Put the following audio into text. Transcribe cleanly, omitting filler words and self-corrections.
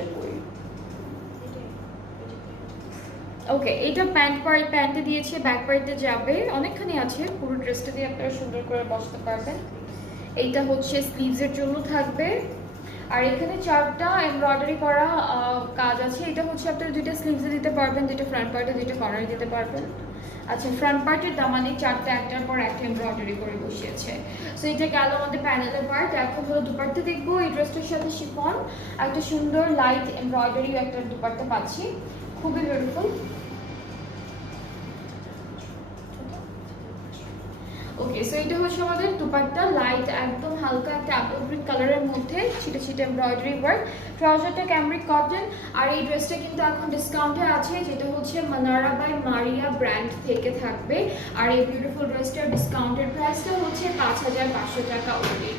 এটা কই? ওকে, এটা প্যান্টে দিয়েছে, ব্যাক পার্টে যাবে, অনেকখানি আছে। পুরো ড্রেসটা দিয়ে আপনারা সুন্দর করে বসতে পারবেন। এইটা হচ্ছে স্লিভসের জন্য থাকবে। আর এখানে 4টা এমব্রয়ডারি করা কাজ আছে। এটা হচ্ছে আপনারা 2টা স্লিভসে দিতে পারবেন, 2টা ফ্রন্ট পার্টে, 2টা কর্নারে দিতে পারবেন। আচ্ছা, ফ্রন্ট পার্টের দামানে 4টা একটার পর একটা এমব্রয়ডারি করে বসিয়েছে। সো এটা গেল আমাদের প্যানেলের পার্ট। এখন হলো দুপাট্টা দেখবো। এই ড্রেসটার সাথে শিফন একটা সুন্দর লাইট এমব্রয়ডারি একটা দুপাট্টা পাচ্ছি, খুবই বিউটিফুল। ওকে, সো এটা হচ্ছে আমাদের দুপাট্টা, লাইট একদম হালকা একটা অ্যাপল গ্রিন কালারের মধ্যে ছিটে ছিটে এমব্রয়ডারি ওয়ার্ক। ট্রাউজারটা ক্যামব্রিক কটন। আর এই ড্রেসটা কিন্তু এখন ডিসকাউন্টে আছে, যেটা হচ্ছে মানারা বাই মারিয়া ব্র্যান্ড থেকে থাকবে। আর এই বিউটিফুল ড্রেসটার ডিসকাউন্টেড প্রাইসটা হচ্ছে 5500 টাকা অনলি।